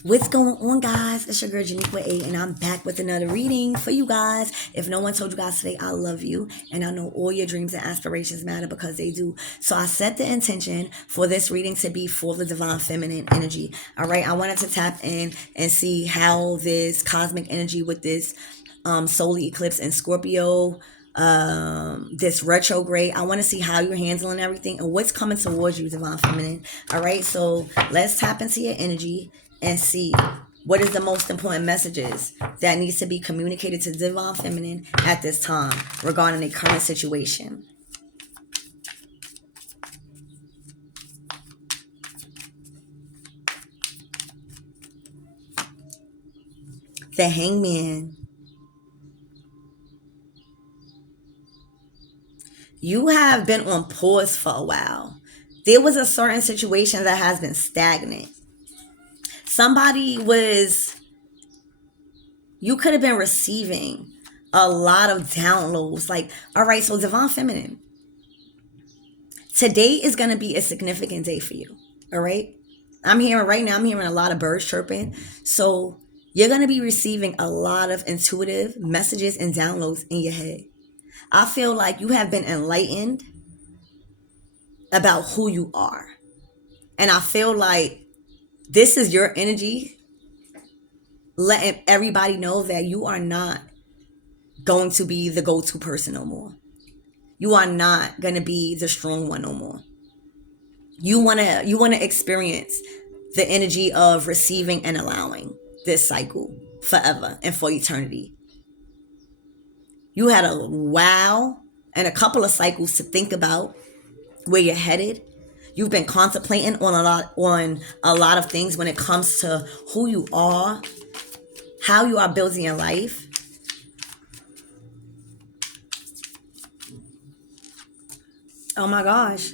What's going on, guys? It's your girl Janiqua A, and I'm back with another reading for you guys. If no one told you guys today, I love you, and I know all your dreams and aspirations matter because they do. So I set the intention for this reading to be for the divine feminine energy. All right, I wanted to tap in and see how this cosmic energy with this solar eclipse in Scorpio, this retrograde, I want to see how you're handling everything and what's coming towards you, divine feminine. All right, so let's tap into your energy and see what is the most important messages that needs to be communicated to divine feminine at this time regarding a current situation. The Hangman. You have been on pause for a while. There was a certain situation that has been stagnant. You could have been receiving a lot of downloads. Like, all right, so divine feminine, today is going to be a significant day for you. All right. I'm hearing a lot of birds chirping. So you're going to be receiving a lot of intuitive messages and downloads in your head. I feel like you have been enlightened about who you are. And I feel like this is your energy letting everybody know that you are not going to be the go-to person no more. You are not going to be the strong one no more. You want to experience the energy of receiving and allowing this cycle forever and for eternity. You had a wow and a couple of cycles to think about where you're headed. You've been contemplating on a lot of things when it comes to who you are, how you are building your life. Oh my gosh.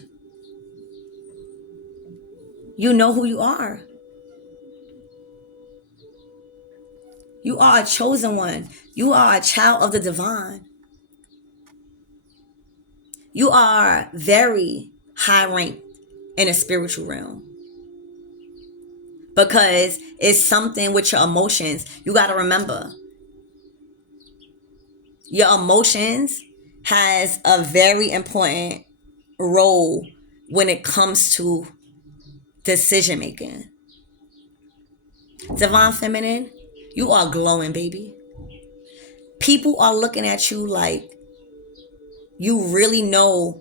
You know who you are. You are a chosen one. You are a child of the divine. You are very high ranked in a spiritual realm. Because it's something with your emotions. You got to remember, your emotions has a very important role when it comes to decision making. Divine feminine, you are glowing, baby. People are looking at you like you really know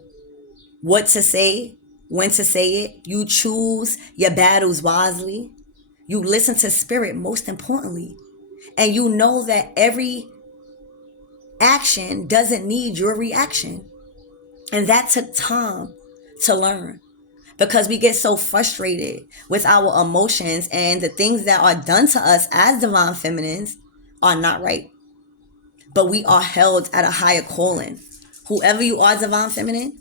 what to say, when to say it. You choose your battles wisely. You listen to spirit, most importantly. And you know that every action doesn't need your reaction. And that took time to learn. Because we get so frustrated with our emotions, and the things that are done to us as divine feminines are not right. But we are held at a higher calling. Whoever you are, divine feminine,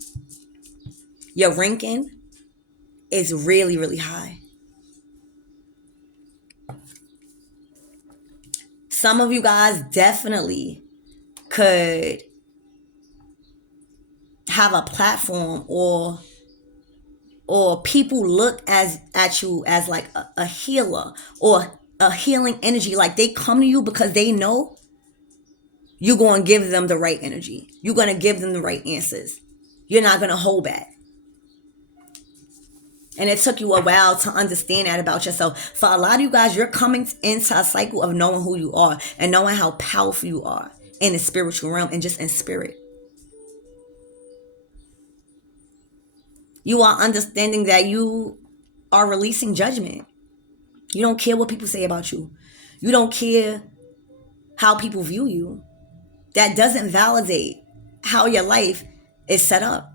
your ranking is really, really high. Some of you guys definitely could have a platform, or people look at you as like a healer or a healing energy. Like, they come to you because they know you're going to give them the right energy. You're going to give them the right answers. You're not going to hold back. And it took you a while to understand that about yourself. For a lot of you guys, you're coming into a cycle of knowing who you are and knowing how powerful you are in the spiritual realm and just in spirit. You are understanding that you are releasing judgment. You don't care what people say about you. You don't care how people view you. That doesn't validate how your life is set up.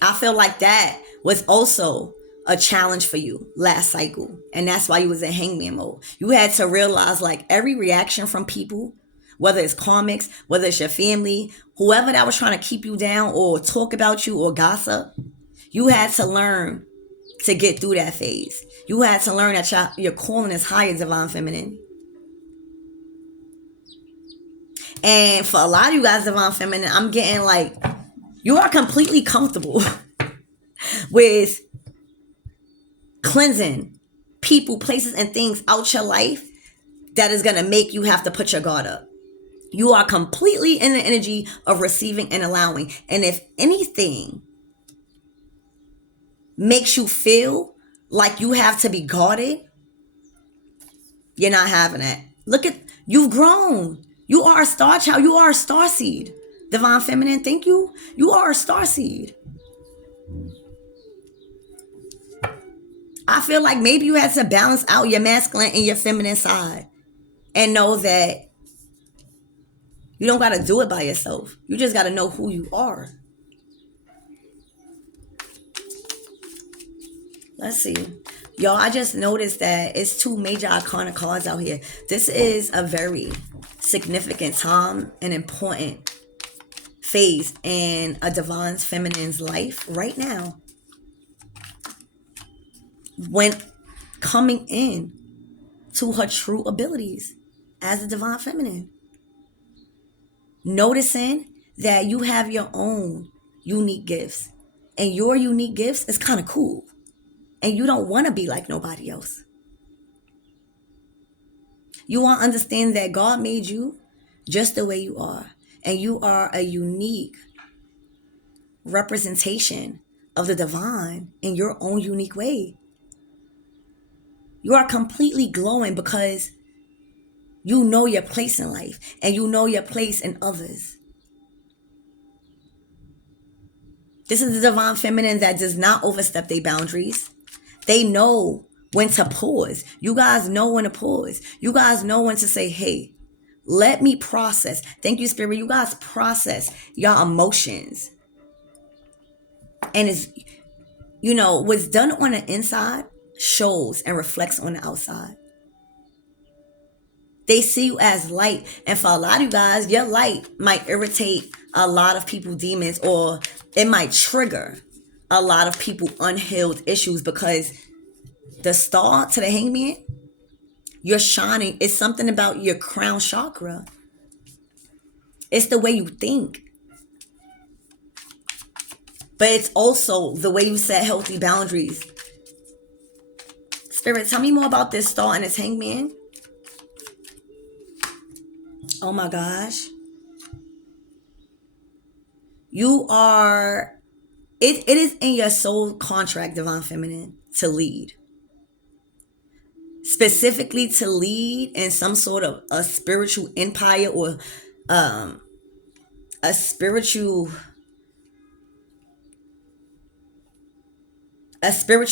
I feel like that was also a challenge for you last cycle. And that's why you was in hangman mode. You had to realize, like, every reaction from people, whether it's karmics, whether it's your family, whoever that was trying to keep you down or talk about you or gossip, you had to learn to get through that phase. You had to learn that your calling is higher, divine feminine. And for a lot of you guys, divine feminine, I'm getting like, you are completely comfortable with cleansing people, places, and things out your life that is going to make you have to put your guard up. You are completely in the energy of receiving and allowing. And if anything makes you feel like you have to be guarded, you're not having it. Look at, you've grown. You are a star child. You are a star seed. Divine Feminine, thank you. You are a star seed. I feel like maybe you had to balance out your masculine and your feminine side and know that you don't got to do it by yourself. You just got to know who you are. Let's see. Y'all, I just noticed that it's 2 major iconic cards out here. This is a very significant time and important phase in a divine feminine's life right now. When coming in to her true abilities as a divine feminine. Noticing that you have your own unique gifts. And your unique gifts is kind of cool. And you don't want to be like nobody else. You want to understand that God made you just the way you are. And you are a unique representation of the divine in your own unique way. You are completely glowing because you know your place in life and you know your place in others. This is the divine feminine that does not overstep their boundaries. They know when to pause. You guys know when to pause. You guys know when to say, hey, let me process. Thank you, Spirit. You guys process your emotions. And it's, what's done on the inside shows and reflects on the outside. They see you as light. And for a lot of you guys, your light might irritate a lot of people, demons, or it might trigger a lot of people unhealed issues because the star to the hangman, you're shining. It's something about your crown chakra. It's the way you think. But it's also the way you set healthy boundaries. Spirit, tell me more about this star and its hangman. Oh my gosh. You are, it is in your soul contract, divine feminine, to lead. Specifically to lead in some sort of a spiritual empire or a spiritual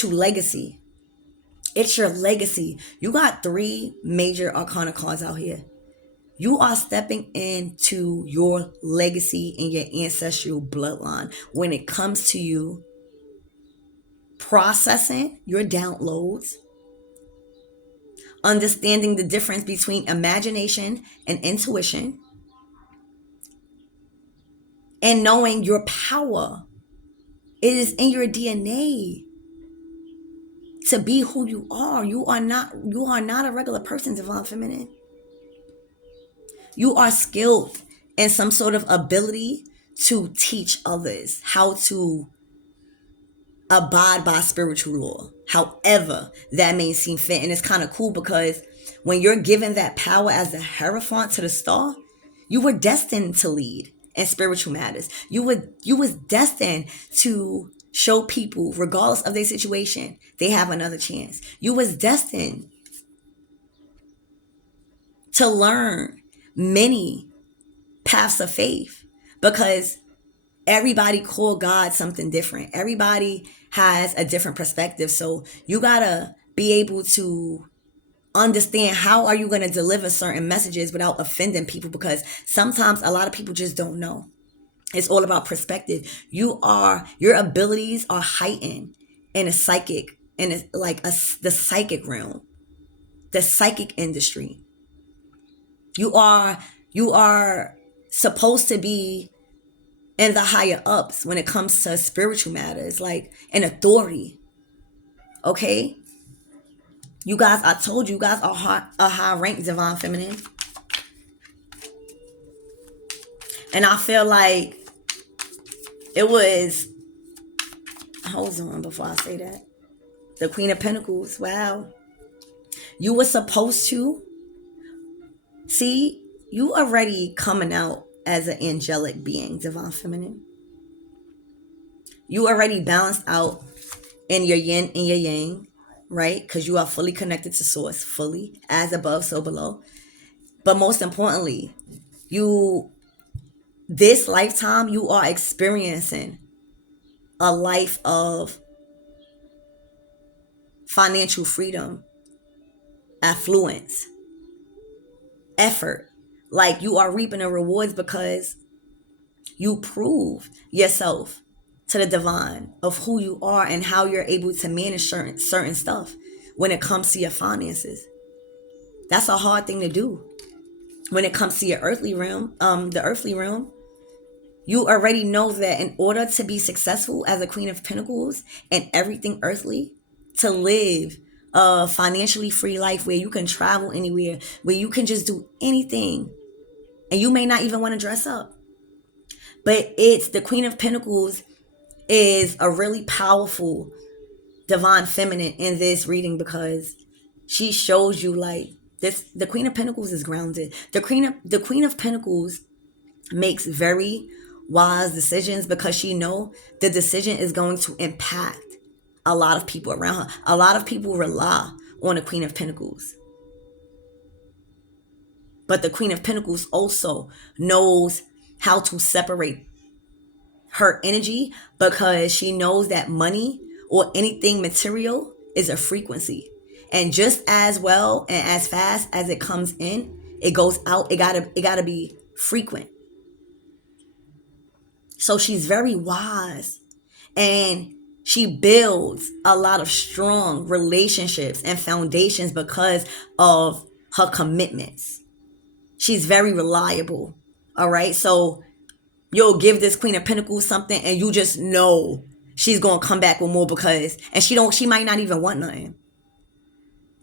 legacy. It's your legacy. You got 3 major arcana cards out here. You are stepping into your legacy and your ancestral bloodline when it comes to you processing your downloads, understanding the difference between imagination and intuition, and knowing your power. It is in your DNA to be who you are. You are not a regular person, divine feminine. You are skilled in some sort of ability to teach others how to abide by spiritual law, however that may seem fit. And it's kind of cool because when you're given that power as the Hierophant to the star, you were destined to lead in spiritual matters. You was destined to show people, regardless of their situation, they have another chance. You was destined to learn many paths of faith because everybody call God something different. Everybody has a different perspective. So you gotta be able to understand how are you going to deliver certain messages without offending people, because sometimes a lot of people just don't know. It's all about perspective. Your abilities are heightened in a psychic, the psychic realm, the psychic industry. You are supposed to be in the higher ups when it comes to spiritual matters, like an authority. Okay? You guys, I told you, you guys are a high ranked divine feminine. And I feel like it was, hold on before I say that. The Queen of Pentacles, wow. You were supposed to see, you already coming out as an angelic being, divine feminine. You already balanced out in your yin and your yang, right? Because you are fully connected to source, fully, as above, so below. But most importantly, you, this lifetime, you are experiencing a life of financial freedom, affluence, effort. Like, you are reaping the rewards because you prove yourself to the divine of who you are and how you're able to manage certain stuff when it comes to your finances. That's a hard thing to do when it comes to your earthly realm, the earthly realm. You already know that in order to be successful as a Queen of Pentacles and everything earthly, to live a financially free life where you can travel anywhere, where you can just do anything, and you may not even want to dress up. But it's the Queen of Pentacles is a really powerful divine feminine in this reading because she shows you like this. The Queen of Pentacles is grounded. The Queen of Pentacles makes very wise decisions because she know the decision is going to impact a lot of people around her. A lot of people rely on the Queen of Pentacles. But the Queen of Pentacles also knows how to separate her energy because she knows that money or anything material is a frequency. And just as well and as fast as it comes in, it goes out. It gotta be frequent. So she's very wise and she builds a lot of strong relationships and foundations because of her commitments. She's very reliable. All right. So you'll give this Queen of Pentacles something and you just know she's going to come back with more because, and she might not even want nothing.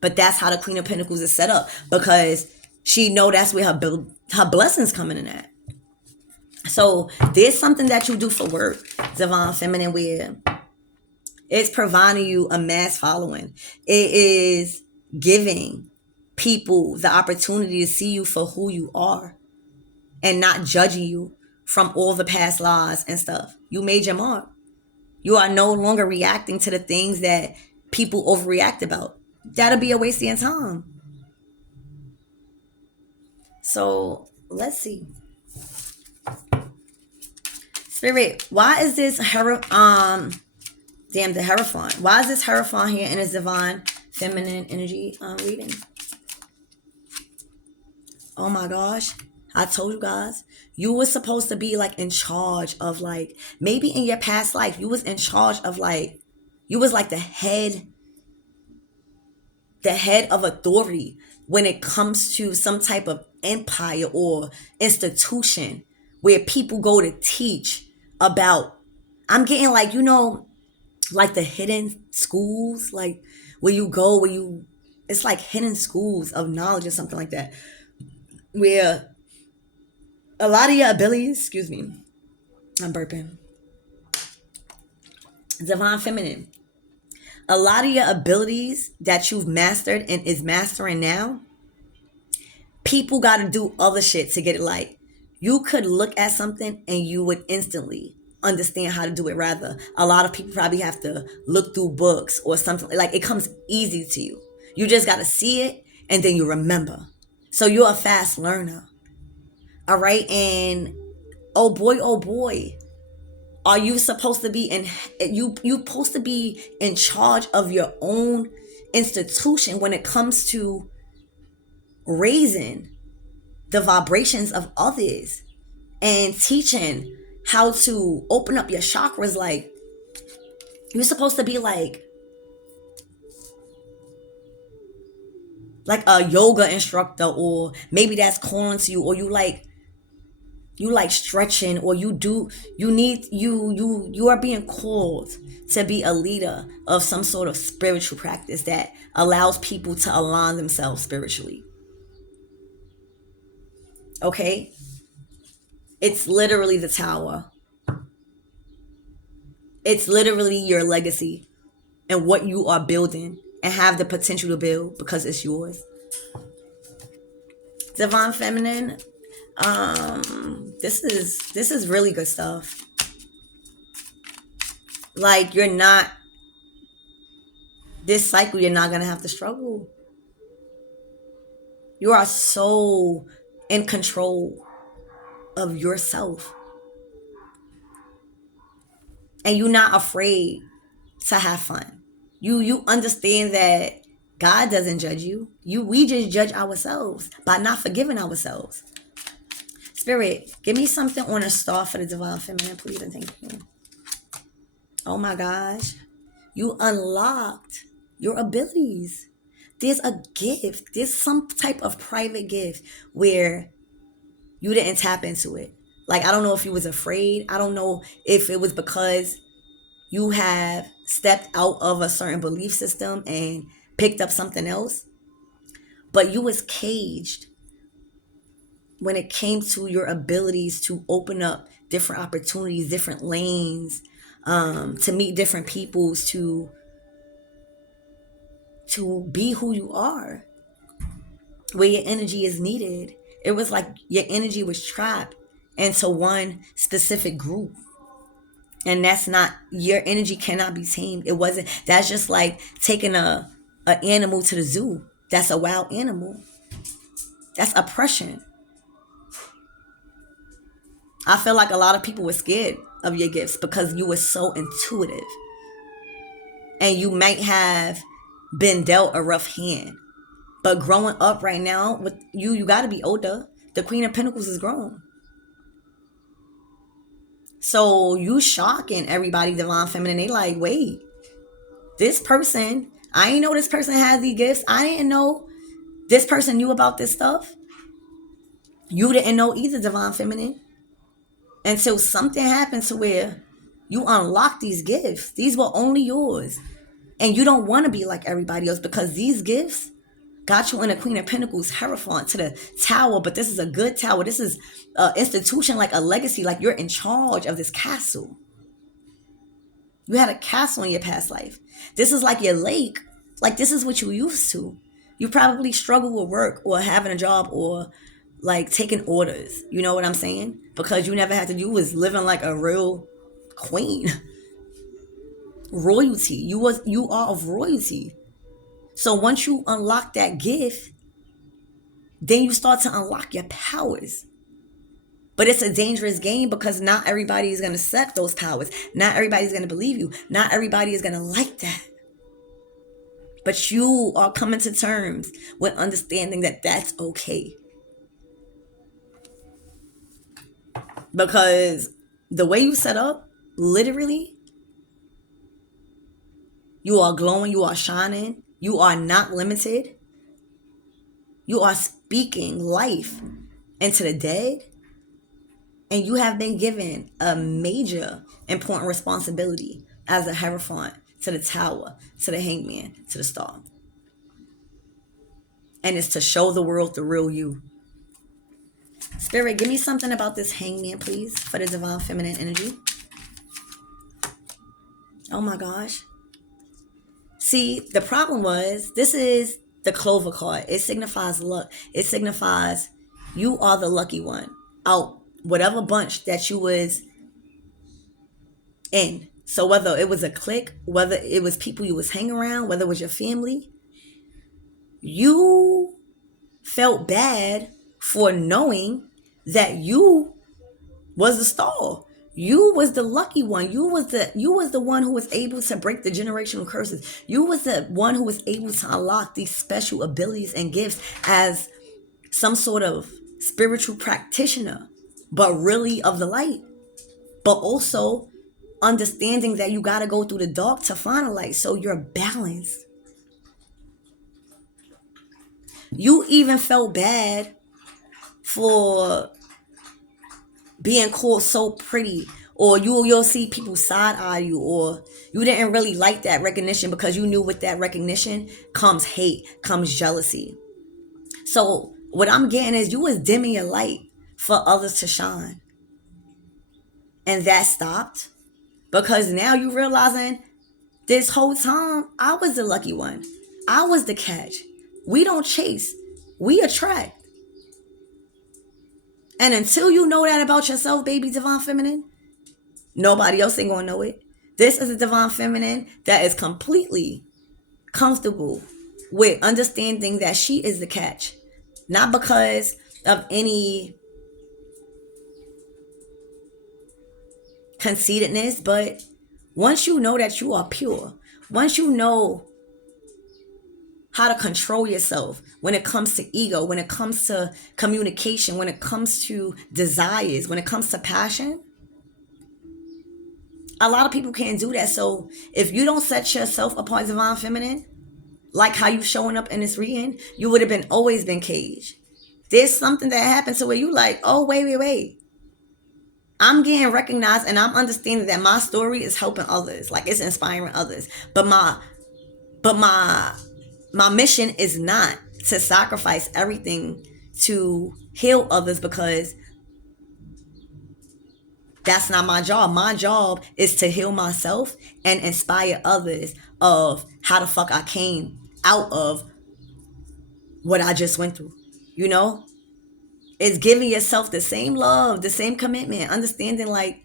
But that's how the Queen of Pentacles is set up because she know that's where her blessings coming in at. So there's something that you do for work, divine feminine, where it's providing you a mass following. It is giving people the opportunity to see you for who you are and not judging you from all the past lies and stuff. You made your mark. You are no longer reacting to the things that people overreact about. That'll be a waste of your time. So let's see. Spirit, why is this the Hierophant? Why is this Hierophant here in this divine feminine energy reading? Oh my gosh. I told you guys, you were supposed to be like in charge of like, maybe in your past life, you was in charge of like, you was like the head of authority when it comes to some type of empire or institution where people go to teach about, I'm getting like, like the hidden schools, like where you go, it's like hidden schools of knowledge or something like that, where a lot of your abilities, excuse me, I'm burping, divine feminine, a lot of your abilities that you've mastered and is mastering now, people got to do other shit to get it. Like, you could look at something and you would instantly understand how to do it. Rather, a lot of people probably have to look through books or something. Like, it comes easy to you. You just got to see it and then you remember. So you're a fast learner. All right. And oh boy, are you supposed to be you supposed to be in charge of your own institution when it comes to raising the vibrations of others and teaching how to open up your chakras. Like, you're supposed to be like a yoga instructor, or maybe that's calling to you, or you like stretching, or you are being called to be a leader of some sort of spiritual practice that allows people to align themselves spiritually. Okay? It's literally the Tower. It's literally your legacy and what you are building and have the potential to build because it's yours. Divine Feminine, this is really good stuff. Like, you're not, this cycle, you're not gonna have to struggle. You are so in control of yourself. And you're not afraid to have fun. You understand that God doesn't judge you. We just judge ourselves by not forgiving ourselves. Spirit, give me something on a star for the Divine Feminine, please, and thank you. Oh my gosh. You unlocked your abilities. There's a gift. There's some type of private gift where you didn't tap into it. Like, I don't know if you was afraid. I don't know if it was because you have stepped out of a certain belief system and picked up something else. But you was caged when it came to your abilities to open up different opportunities, different lanes, to meet different peoples, to be who you are, where your energy is needed. It was like your energy was trapped into one specific group. And that's not, your energy cannot be tamed. It wasn't, that's just like taking a animal to the zoo. That's a wild animal. That's oppression. I feel like a lot of people were scared of your gifts because you were so intuitive. And you might have been dealt a rough hand. But growing up right now, with you got to be older. The Queen of Pentacles is grown. So you shocking everybody, Divine Feminine. They like, wait, this person, I didn't know this person has these gifts. I didn't know this person knew about this stuff. You didn't know either, Divine Feminine. Until something happened to where you unlock these gifts. These were only yours. And you don't want to be like everybody else because these gifts got you in the Queen of Pentacles Hierophant to the tower. But this is a good tower. This is an institution, like a legacy, like you're in charge of this castle. You had a castle in your past life. This is like your lake. Like, this is what you used to. You probably struggle with work or having a job or like taking orders. You know what I'm saying? Because you never had to. You was living like a real queen. Royalty. You are of royalty. So once you unlock that gift, then you start to unlock your powers. But it's a dangerous game because not everybody is going to accept those powers. Not everybody's going to believe you. Not everybody is going to like that. But you are coming to terms with understanding that that's okay. Because the way you set up, literally, you are glowing, you are shining, you are not limited. You are speaking life into the dead. And you have been given a major important responsibility as a Hierophant to the tower, to the hangman, to the star. And it's to show the world the real you. Spirit, give me something about this hangman, please, for the Divine Feminine energy. Oh my gosh. See, the problem was, this is the Clover card. It signifies luck. It signifies you are the lucky one out whatever bunch that you was in. So whether it was a clique, whether it was people you was hanging around, whether it was your family, you felt bad for knowing that you was the star. You was the lucky one. You was the one who was able to break the generational curses. You was the one who was able to unlock these special abilities and gifts as some sort of spiritual practitioner, but really of the light. But also understanding that you got to go through the dark to find a light, so you're balanced. You even felt bad for being called so pretty, or you'll see people side eye you, or you didn't really like that recognition because you knew with that recognition comes hate, comes jealousy. So what I'm getting is you was dimming your light for others to shine. And that stopped because now you realizing this whole time I was the lucky one. I was the catch. We don't chase, we attract. And until you know that about yourself, baby divine feminine, nobody else ain't gonna know it. This is a divine feminine that is completely comfortable with understanding that she is the catch. Not because of any conceitedness, but once you know that you are pure, once you know how to control yourself when it comes to ego, when it comes to communication, when it comes to desires, when it comes to passion, a lot of people can't do that. So if you don't set yourself apart, divine feminine, like how you showing up in this reading, you would have been always been caged. There's something that happened to where you like, oh, wait. I'm getting recognized and I'm understanding that my story is helping others. Like it's inspiring others. But my mission is not to sacrifice everything to heal others, because that's not my job. My job is to heal myself and inspire others of how the fuck I came out of what I just went through. You know? It's giving yourself the same love, the same commitment, understanding like,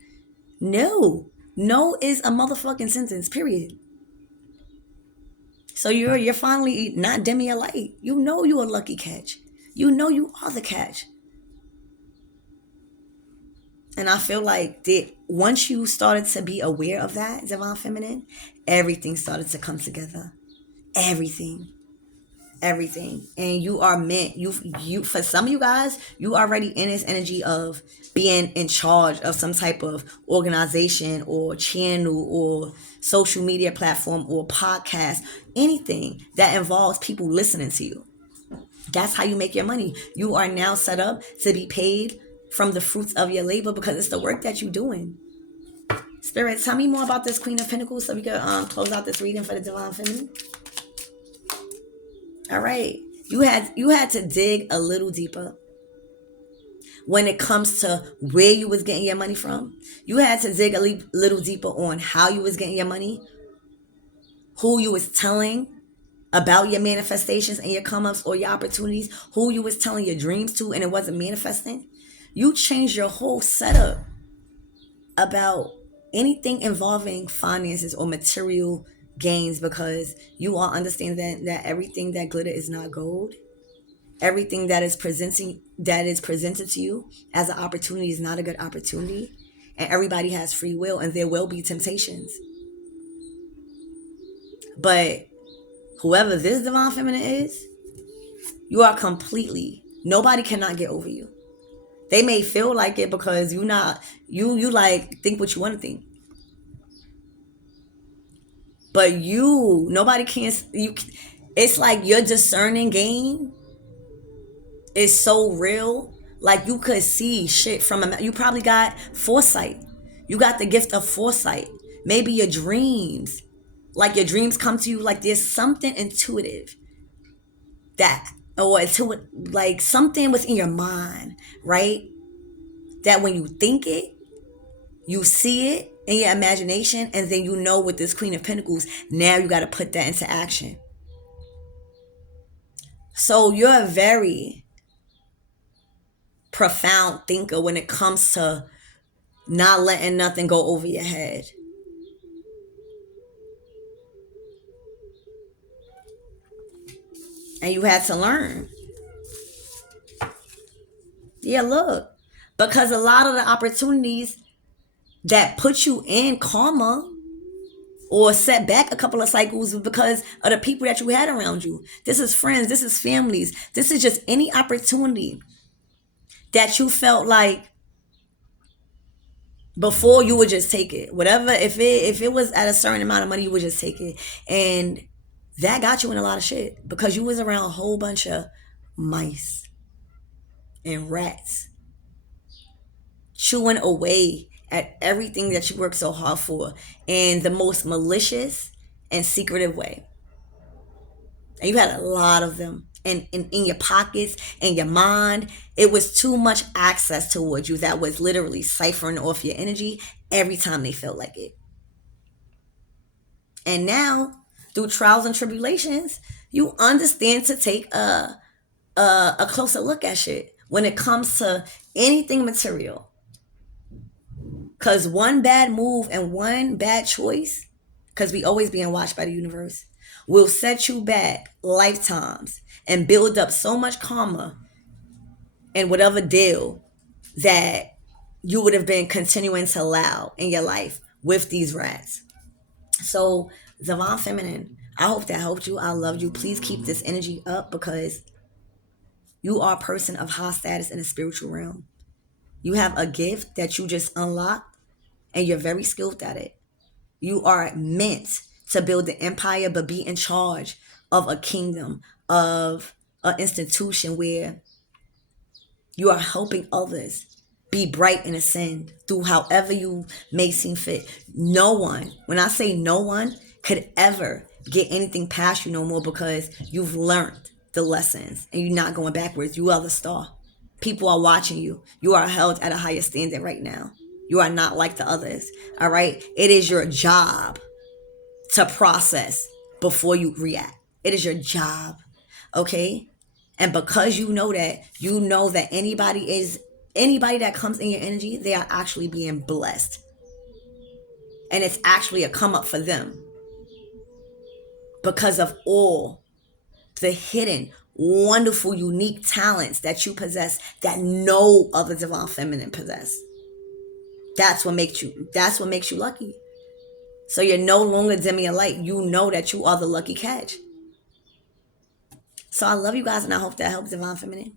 no is a motherfucking sentence, period. So you're finally not dimming your light. You know you're a lucky catch. You know you are the catch. And I feel like that once you started to be aware of that, divine feminine, everything started to come together. Everything. And you are meant, you for some of you guys, you already in this energy of being in charge of some type of organization or channel or social media platform or podcast, anything that involves people listening to you. That's how you make your money. You are now set up to be paid from the fruits of your labor, because it's the work that you're doing. Spirit, tell me more about this Queen of Pentacles so we can close out this reading for the divine feminine. All right. You had to dig a little deeper when it comes to where you was getting your money from. You had to dig a little deeper on how you was getting your money, who you was telling about your manifestations and your come-ups or your opportunities, who you was telling your dreams to and it wasn't manifesting. You changed your whole setup about anything involving finances or material gains, because you all understand that everything that glitter is not gold. Everything that is presented to you as an opportunity is not a good opportunity. And everybody has free will and there will be temptations. But whoever this divine feminine is, you are completely, nobody cannot get over you. They may feel like it because you like think what you want to think. But nobody can, it's like your discerning game is so real. Like you could see shit you probably got foresight. You got the gift of foresight. Maybe your dreams, like your dreams come to you, like there's something intuitive like something within your mind, right? That when you think it, you see it in your imagination, and then you know with this Queen of Pentacles, now you got to put that into action. So you're a very profound thinker when it comes to not letting nothing go over your head. And you had to learn. Yeah, look. Because a lot of the opportunities that put you in karma or set back a couple of cycles because of the people that you had around you. This is friends. This is families. This is just any opportunity that you felt like before you would just take it. Whatever, if it was at a certain amount of money, you would just take it. And that got you in a lot of shit because you was around a whole bunch of mice and rats chewing away at everything that you worked so hard for in the most malicious and secretive way. And you had a lot of them in your pockets, in your mind. It was too much access towards you that was literally siphoning off your energy every time they felt like it. And now through trials and tribulations, you understand to take a closer look at shit when it comes to anything material. Because one bad move and one bad choice, because we always being watched by the universe, will set you back lifetimes and build up so much karma and whatever deal that you would have been continuing to allow in your life with these rats. So, Divine Feminine, I hope that helped you. I love you. Please keep this energy up because you are a person of high status in the spiritual realm. You have a gift that you just unlocked and you're very skilled at it. You are meant to build an empire, but be in charge of a kingdom, of an institution where you are helping others be bright and ascend through however you may seem fit. No one, when I say no one, could ever get anything past you no more because you've learned the lessons and you're not going backwards. You are the star. People are watching you. You are held at a higher standard right now. You are not like the others. All right. It is your job to process before you react. It is your job. Okay. And because you know that anybody that comes in your energy, they are actually being blessed. And it's actually a come up for them because of all the hidden, wonderful, unique talents that you possess that no other divine feminine possess. That's what makes you lucky. So you're no longer dimming your light. You know that you are the lucky catch. So I love you guys and I hope that helps, divine feminine.